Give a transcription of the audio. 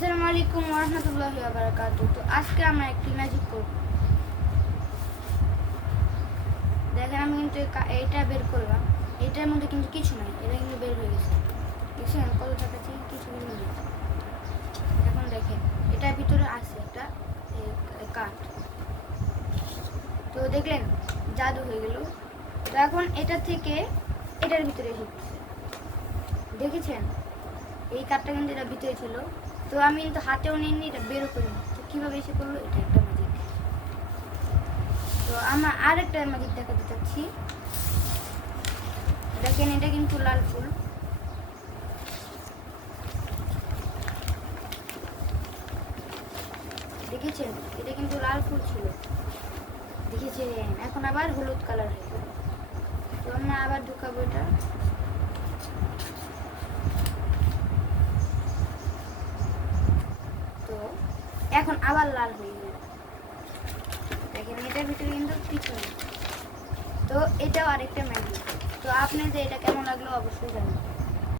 আসসালামু আলাইকুম ওয়া রাহমাতুল্লাহি ওয়া বারাকাতুহু। তো আজকে আমরা একটি ম্যাজিক করব। দেখেন আমি কিন্তু এইটা বের করলাম, এটার মধ্যে কিন্তু কিছু নাই, এটা কিন্তু বের হয়ে গেছে। দেখছেন কত টাকাছি, কিছু কিন্তু নেই। এখন দেখেন এটার ভিতরে আছে একটা কাঠ। তো দেখলেন জাদু হয়ে গেল। তো এখন এটা থেকে এটার ভিতরে এসে পড়ছে, দেখেছেন এই কাঠটা কিন্তু এটার ভিতরে ছিল। তো আমি কিন্তু হাতেও নিইনি, এটা বেরও করিনি। তো কীভাবে এসে পড়লো, এটা একটা ম্যাজিক। তো আমরা আরেকটা ম্যাজিক দেখাতে চাচ্ছি। দেখেন এটা কিন্তু লাল ফুল, দেখেছেন এটা কিন্তু লাল ফুল ছিল, দেখেছেন এখন আবার হলুদ কালার হয়ে গেল। তো আমরা আবার ঢুকাবো এটা। তো এখন আবার লাল হয়ে গেল, দেখেন এটার ভিতরে কিন্তু কিছু নেই। তো এটাও আরেকটা ম্যাজিক। তো আপনাদের এটা কেমন লাগলো অবশ্যই জানাবেন।